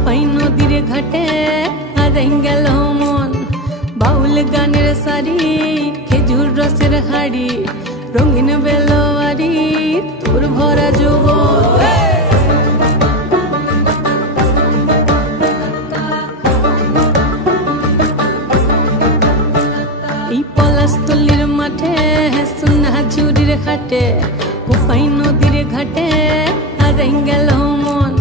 কোপাই নদীর ঘাটে হারাই গেল মন। বাউল গানের সারি, খেজুর রসের হাড়ি, রঙিন বেলোয়ারি, তোর ভরা যৌবন। এই পলাশতলির মাঠে, সোনা ঝুরির খাটে, কোপাই নদীর ঘাটে হারাই গেল মন।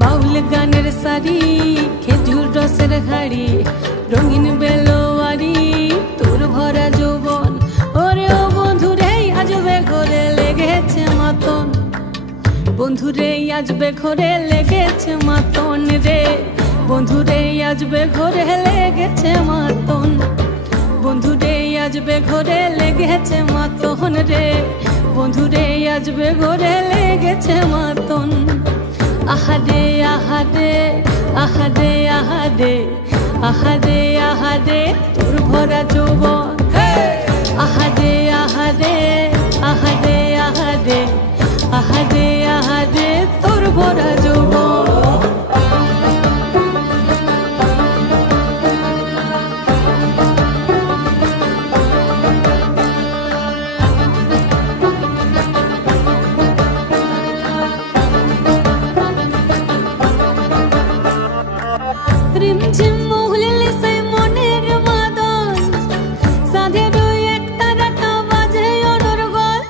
বাউল গানের সারি, খেজুর রসের হাড়ি, রঙিন বেলোয়ারি, তোর ভরা যৌবন। ওরে ও বন্ধুরে আজবে ঘরে লেগেছে মাতন, বন্ধুরে আজবে ঘরে লেগেছে মাতন রে, বন্ধুরে আজবে ঘরে লেগেছে মাতন, বন্ধুরে আজবে ঘরে লেগেছে মাতন রে, বন্ধুরে আজবে ঘরে লেগেছে মাতন। আহারে আহারে আহারে আহারে আহারে আহারে তোর ভরা যৌবন। আহারে আহারে আহারে আহারে আহারে আহারে তোর ভরা যৌবন। রিমঝিম মহুলিলে সেই মনের মাদল, সাধের এক তারাটা বাজে অনর্গল।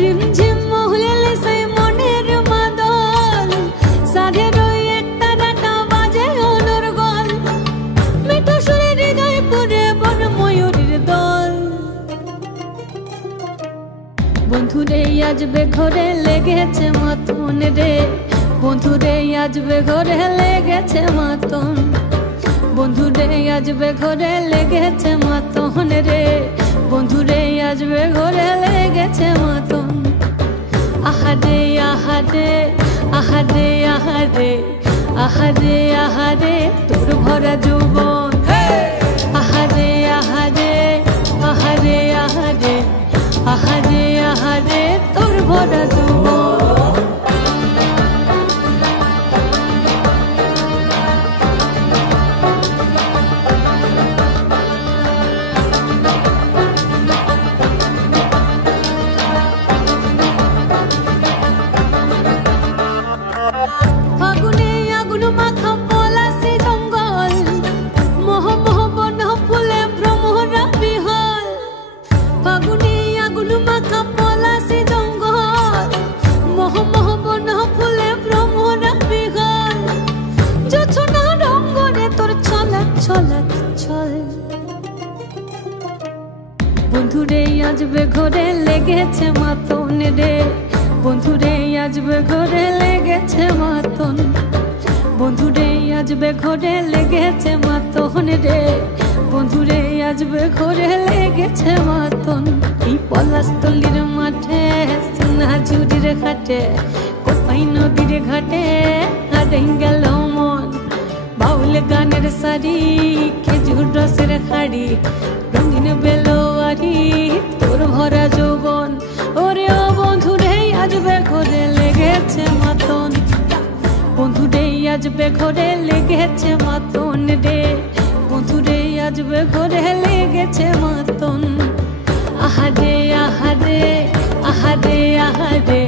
রিমঝিম মহুলিলে সেই মনের মাদল, সাধের এক তারাটা বাজে অনর্গল। মিঠা সুরে হৃদয় পুরে বন ময়ূরীর দল। বন্ধুরে আজবে ঘরে লেগেছে মাতন রে, বন্ধুরে আজবে ঘরে লেগেছে মাতন, বন্ধুরে আজবে ঘরে লেগেছে মাতন রে, বন্ধুরে আজবে ঘরে লেগেছে মাতন। আহারে আহারে আহারে আহারে আহারে আহারে তোর ভরা যৌবন। আহারে আহারে আহারে আহারে আহারে আহারে তোর ভরা যৌবন। ফাগুনে আগুন মাখা পলাশি জঙ্গল, মোহ মোহ বন ফুলে ভ্রমরা বিহল। ফাগুনে আগুন মাখা পলাশি জঙ্গল, মোহ মোহ বন ফুলে ভ্রমরা বিহল। জোছনা রঙ্গনে তোর ছলক ছলক ছল। বন্ধুরে আজবে ঘরে লেগেছে মাতন রে, বন্ধুরে আজবে ঘরে লেগেছে মাতন, বন্ধুরে আজবে ঘরে লেগেছে মাতন রে, বন্ধুরে আজবে ঘরে লেগেছে মাতন। এই পলাশতলির মাঠে, সোনা ঝুরির খাটে, কোপাই নদীর ঘাটে হারাই গেল মন। বাউল গানের সারি, খেজুর রসের হাড়ি, রঙিন বেলোয়ারি, তোর ভরা যৌবন। ওরে ও বন্ধুরে আজবে ঘরে লেগেছে মাতন, বন্ধুরে আজবে ঘরে লেগেছে মাতন রে, বন্ধুরে আজবে ঘরে লেগেছে মাতন। আহারে আহারে আহারে আহারে